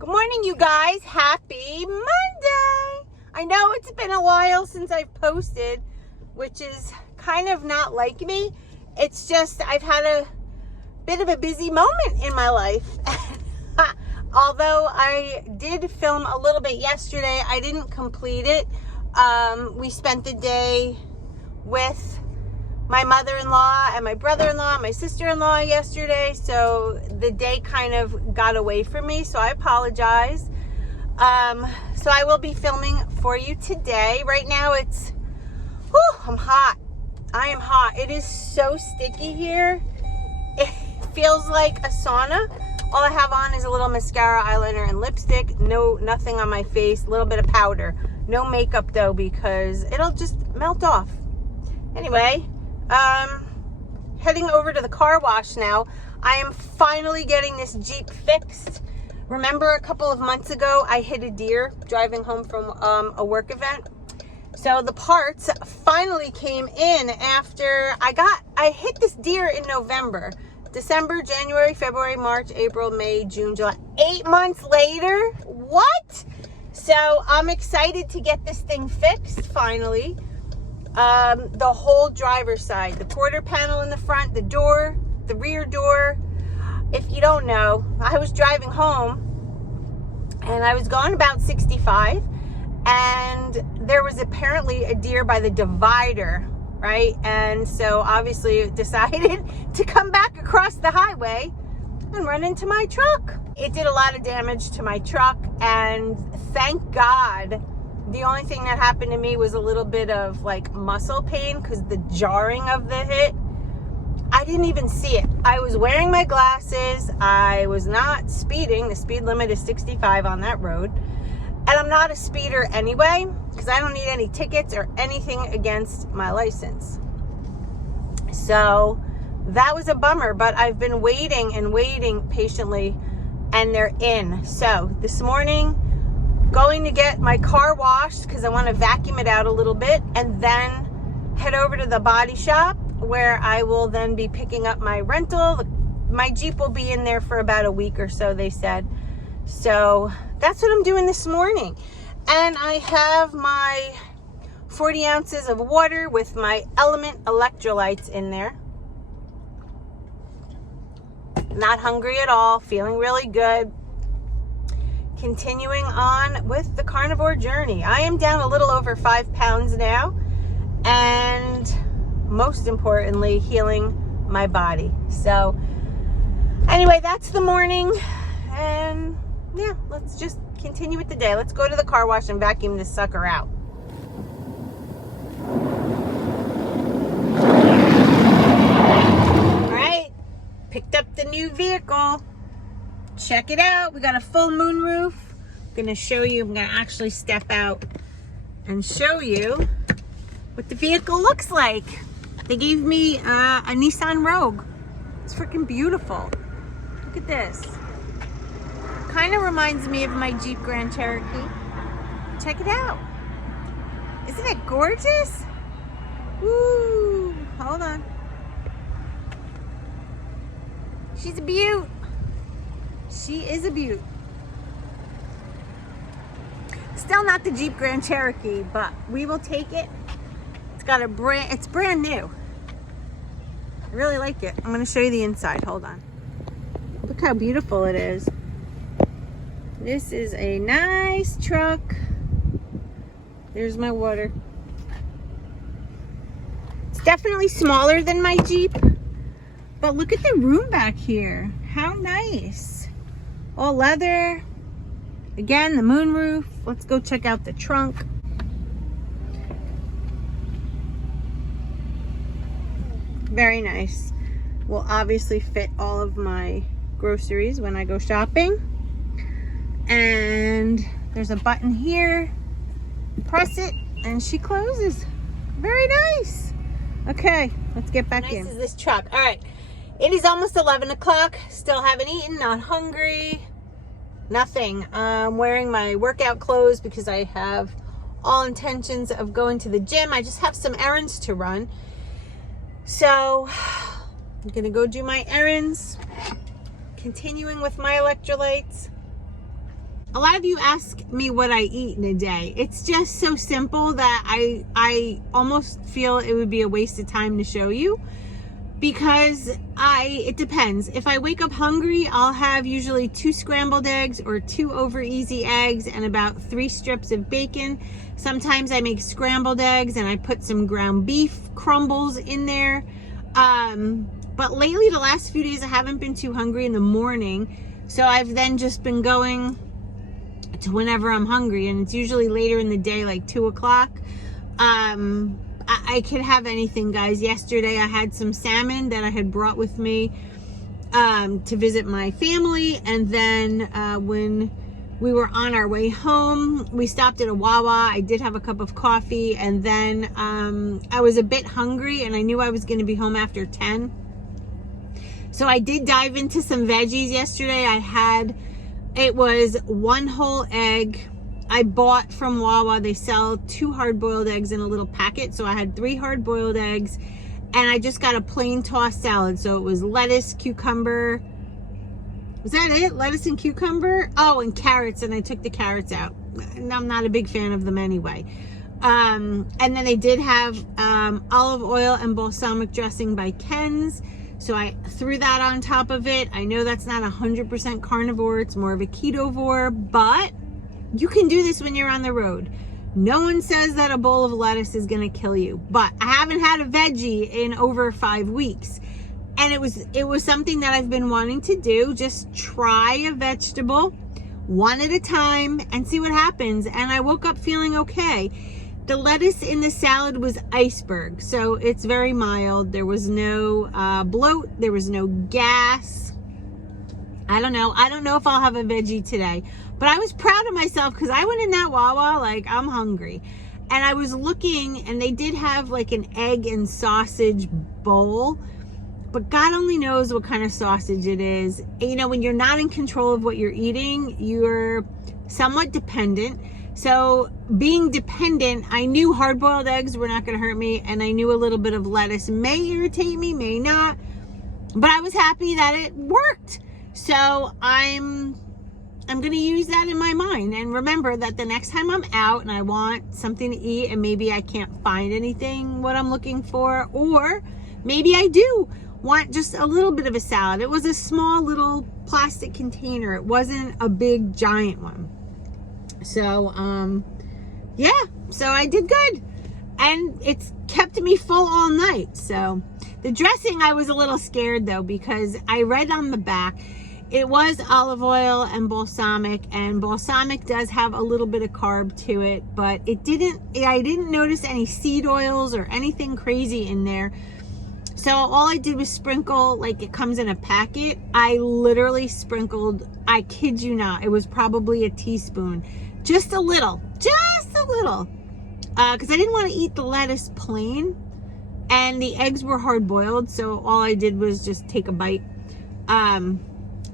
Good morning, you guys. Happy Monday. I know it's been a while since I've posted, which is kind of not like me. It's just I've had a bit of a busy moment in my life. Although I did film a little bit yesterday, I didn't complete it. We spent the day with my mother-in-law and my brother-in-law and my sister-in-law yesterday, so the day kind of got away from me, so I apologize. So I will be filming for you today. Right now it's, I'm hot. I am hot. It is so sticky here. It feels like a sauna. All I have on is a little mascara, eyeliner, and lipstick. Nothing on my face, a little bit of powder. No makeup though, because it'll just melt off. Anyway, heading over to the car wash now. I am finally getting this Jeep fixed. Remember a couple of months ago, I hit a deer driving home from a work event. So the parts finally came in after I hit this deer in November. December, January, February, March, April, May, June, July. 8 months later? What? So I'm excited to get this thing fixed finally. The whole driver's side, the quarter panel in the front, the door, the rear door. If you don't know, I was driving home and I was going about 65 and there was apparently a deer by the divider, right? And so obviously it decided to come back across the highway and run into my truck. It did a lot of damage to my truck, and thank God the only thing that happened to me was a little bit of like muscle pain because the jarring of the hit, I didn't even see it. I was wearing my glasses. I was not speeding. The speed limit is 65 on that road. And I'm not a speeder anyway because I don't need any tickets or anything against my license. So that was a bummer, but I've been waiting and waiting patiently and they're in. So this morning, going to get my car washed because I want to vacuum it out a little bit and then head over to the body shop where I will then be picking up my rental. My Jeep will be in there for about a week or so, they said. So that's what I'm doing this morning. And I have my 40 ounces of water with my Element electrolytes in there. Not hungry at all, feeling really good. Continuing on with the carnivore journey. I am down a little over 5 pounds now, and most importantly, healing my body. So anyway, that's the morning, and yeah, let's just continue with the day. Let's go to the car wash and vacuum this sucker out. All right, picked up the new vehicle. Check it out. We got a full moonroof. I'm gonna show you. I'm gonna actually step out and show you what the vehicle looks like. They gave me a Nissan Rogue. It's freaking beautiful. Look at this. Kind of reminds me of my Jeep Grand Cherokee. Check it out. Isn't it gorgeous? Woo! Hold on. She's a beaut. She is a beaut. Still not the Jeep Grand Cherokee, but we will take it. It's got it's brand new. I really like it. I'm gonna show you the inside, hold on. Look how beautiful it is. This is a nice truck. There's my water. It's definitely smaller than my Jeep, but look at the room back here. How nice. All leather. Again, the moonroof. Let's go check out the trunk. Very nice. Will obviously fit all of my groceries when I go shopping. And there's a button here. Press it and she closes. Very nice. Okay, let's get back in. Nice is this truck. All right. It is almost 11 o'clock. Still haven't eaten, not hungry. Nothing. I'm wearing my workout clothes because I have all intentions of going to the gym. I just have some errands to run. So I'm gonna go do my errands, continuing with my electrolytes. a lot of you ask me what I eat in a day. It's just so simple that I almost feel it would be a waste of time to show you, because it depends. If I wake up hungry, I'll have usually 2 scrambled eggs or 2 over easy eggs and about 3 strips of bacon. Sometimes I make scrambled eggs and I put some ground beef crumbles in there. But lately, the last few days, I haven't been too hungry in the morning. So I've then just been going to whenever I'm hungry, and it's usually later in the day, like 2 o'clock. I could have anything, guys. Yesterday I had some salmon that I had brought with me to visit my family, and then when we were on our way home, we stopped at a Wawa. I did have a cup of coffee, and then I was a bit hungry, and I knew I was going to be home after 10. So I did dive into some veggies yesterday. It was 1 whole egg. I bought from Wawa. They sell 2 hard-boiled eggs in a little packet. So I had 3 hard-boiled eggs, and I just got a plain tossed salad. So it was lettuce, cucumber. Was that it? Lettuce and cucumber? Oh, and carrots, and I took the carrots out. And I'm not a big fan of them anyway. And then they did have olive oil and balsamic dressing by Ken's. So I threw that on top of it. I know that's not 100% carnivore. It's more of a ketovore, but you can do this when you're on the road. No one says that a bowl of lettuce is going to kill you, but I haven't had a veggie in over 5 weeks. And it was something that I've been wanting to do. Just try a vegetable one at a time and see what happens. And I woke up feeling okay. The lettuce in the salad was iceberg, so it's very mild. There was no bloat. There was no gas. I don't know if I'll have a veggie today, but I was proud of myself because I went in that Wawa like I'm hungry. And I was looking, and they did have like an egg and sausage bowl, but God only knows what kind of sausage it is. And, you know, when you're not in control of what you're eating, you're somewhat dependent. So being dependent, I knew hard-boiled eggs were not going to hurt me, and I knew a little bit of lettuce may irritate me, may not, but I was happy that it worked. So I'm going to use that in my mind, and remember that the next time I'm out and I want something to eat and maybe I can't find anything what I'm looking for, or maybe I do want just a little bit of a salad. It was a small little plastic container. It wasn't a big giant one. So, yeah, so I did good, and it's kept me full all night. So the dressing, I was a little scared though, because I read on the back, it was olive oil and balsamic does have a little bit of carb to it, but I didn't notice any seed oils or anything crazy in there. So all I did was sprinkle, like it comes in a packet. I literally sprinkled, I kid you not, it was probably a teaspoon. Just a little, because I didn't want to eat the lettuce plain, and the eggs were hard boiled, so all I did was just take a bite.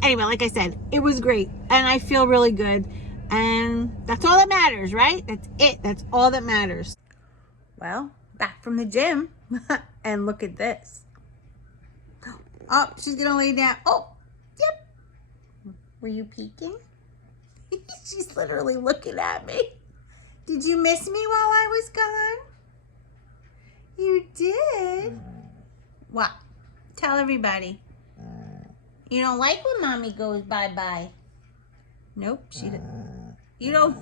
Anyway, like I said, it was great, and I feel really good, and that's all that matters, right? That's it. That's all that matters. Well, back from the gym, and look at this. Oh, she's gonna lay down. Oh, yep. Were you peeking? She's literally looking at me. Did you miss me while I was gone? You did? What? Tell everybody. You don't like when mommy goes bye-bye. Nope, she didn't. You don't.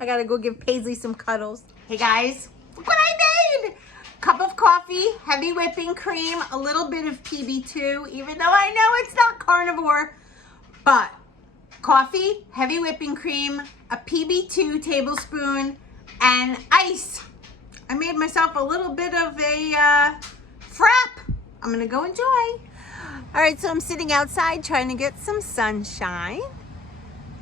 I gotta go give Paisley some cuddles. Hey guys, look what I made! Cup of coffee, heavy whipping cream, a little bit of PB2, even though I know it's not carnivore. But coffee, heavy whipping cream, a PB2 tablespoon, and ice. I made myself a little bit of a frap. I'm gonna go enjoy. All right, so I'm sitting outside trying to get some sunshine.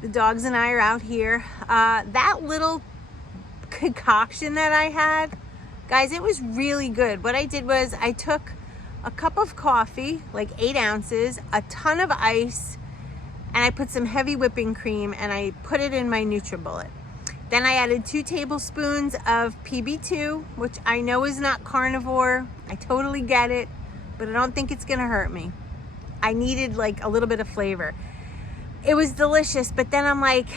The dogs and I are out here. That little concoction that I had, guys, it was really good. What I did was I took a cup of coffee, like 8 ounces, a ton of ice, and I put some heavy whipping cream, and I put it in my NutriBullet. Then I added 2 tablespoons of PB2, which I know is not carnivore. I totally get it, but I don't think it's gonna hurt me. I needed like a little bit of flavor. It was delicious, but then I'm like,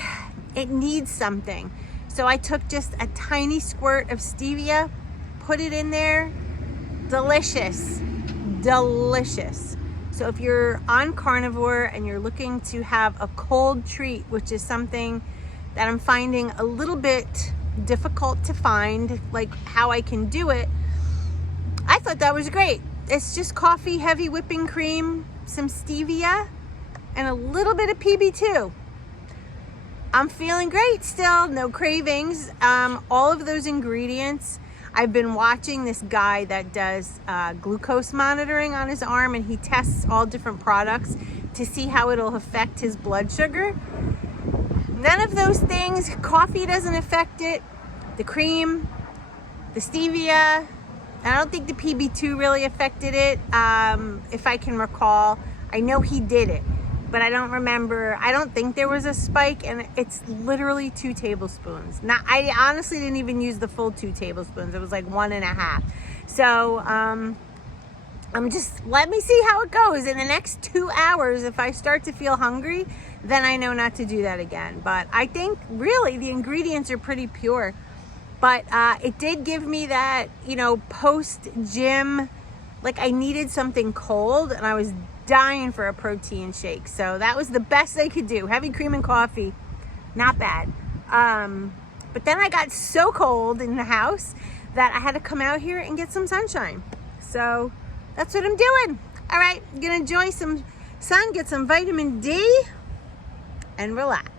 it needs something. So I took just a tiny squirt of stevia, put it in there. Delicious, delicious. So if you're on Carnivore and you're looking to have a cold treat, which is something that I'm finding a little bit difficult to find, like how I can do it, I thought that was great. It's just coffee, heavy whipping cream, some stevia, and a little bit of PB2. I'm feeling great still, no cravings. All of those ingredients, I've been watching this guy that does glucose monitoring on his arm, and he tests all different products to see how it'll affect his blood sugar. None of those things, coffee doesn't affect it, the cream, the stevia, I don't think the PB2 really affected it, if I can recall. I know he did it, but I don't remember. I don't think there was a spike, and it's literally 2 tablespoons. I honestly didn't even use the full 2 tablespoons. It was like 1.5. So I'm just, let me see how it goes. In the next 2 hours, if I start to feel hungry, then I know not to do that again. But I think really the ingredients are pretty pure. But it did give me that, you know, post-gym, like I needed something cold, and I was dying for a protein shake. So that was the best I could do. Heavy cream and coffee, not bad. But then I got so cold in the house that I had to come out here and get some sunshine. So that's what I'm doing. All right, I'm gonna enjoy some sun, get some vitamin D, and relax.